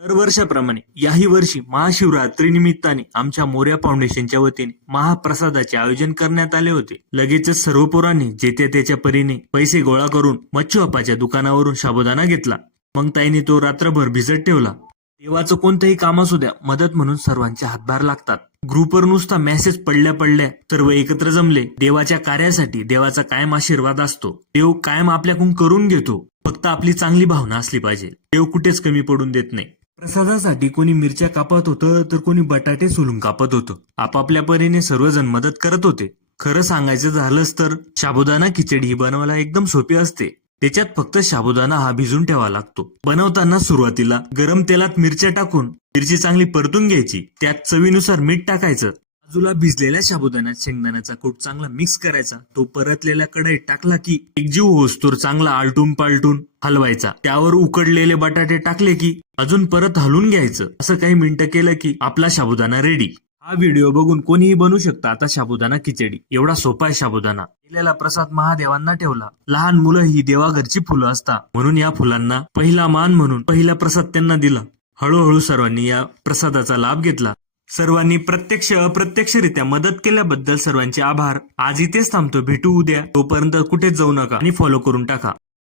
दरवर्षाप्रमाणे याही वर्षी महाशिवरात्री निमित्ताने आमच्या मोरया फाउंडेशनच्या वतीने महाप्रसादाचे आयोजन करण्यात आले होते. लगेचच सर्व पोरांनी जेत्या त्याच्या परीने पैसे गोळा करून मच्छू अप्पाच्या दुकानावरून साबुदाणा घेतला. मग ताईने तो रात्रभर भिजत ठेवला. देवाचं कोणतंही काम असू द्या, मदत म्हणून सर्वांचे हातभार लागतात. ग्रुपवर नुसता मेसेज पडल्या पडल्या सर्व एकत्र जमले. देवाच्या कार्यासाठी देवाचा कायम आशीर्वाद असतो. देव कायम आपल्याकडून करून घेतो. फक्त आपली चांगली भावना असली पाहिजे. देव कुठेच कमी पडून देत नाही. प्रसादासाठी कोणी मिरच्या कापत होतं तर कोणी बटाटे सोलून कापत होतं. आपापल्या परीने सर्वजण मदत करत होते. खरं सांगायचं झालंच तर साबुदाणा खिचडी ही बनवायला एकदम सोपी असते. त्याच्यात फक्त साबुदाणा हा भिजून ठेवावा लागतो. बनवताना सुरुवातीला गरम तेलात मिरच्या टाकून मिरची चांगली परतून घ्यायची. त्यात चवीनुसार मीठ टाकायचं. बाजूला भिजलेल्या साबुदाण्यात शेंगदाण्याचा कूट चांगला मिक्स करायचा. तो परतलेल्या कढईत टाकला की एकजीव होस्तोर चांगला आलटून पालटून हलवायचा. त्यावर उकडलेले बटाटे टाकले की अजून परत हलवून घ्यायचं. असं काही मिनिटं केलं की आपला साबुदाणा रेडी. हा व्हिडिओ बघून कोणीही बनवू शकतं आता साबुदाणा खिचडी. एवढा सोपा आहे साबुदाणा. केलेला प्रसाद महादेवांना ठेवला. लहान मुलं ही देवाघरची फुलं असतात म्हणून या फुलांना पहिला मान म्हणून पहिला प्रसाद त्यांना दिला. हळूहळू सर्वांनी या प्रसादाचा लाभ घेतला. सर्वांनी प्रत्यक्ष अप्रत्यक्षरित्या मदत केल्याबद्दल सर्वांचे आभार. आज इथेच थांबतो. भेटू उद्या. तोपर्यंत कुठेच जाऊ नका आणि फॉलो करून टाका.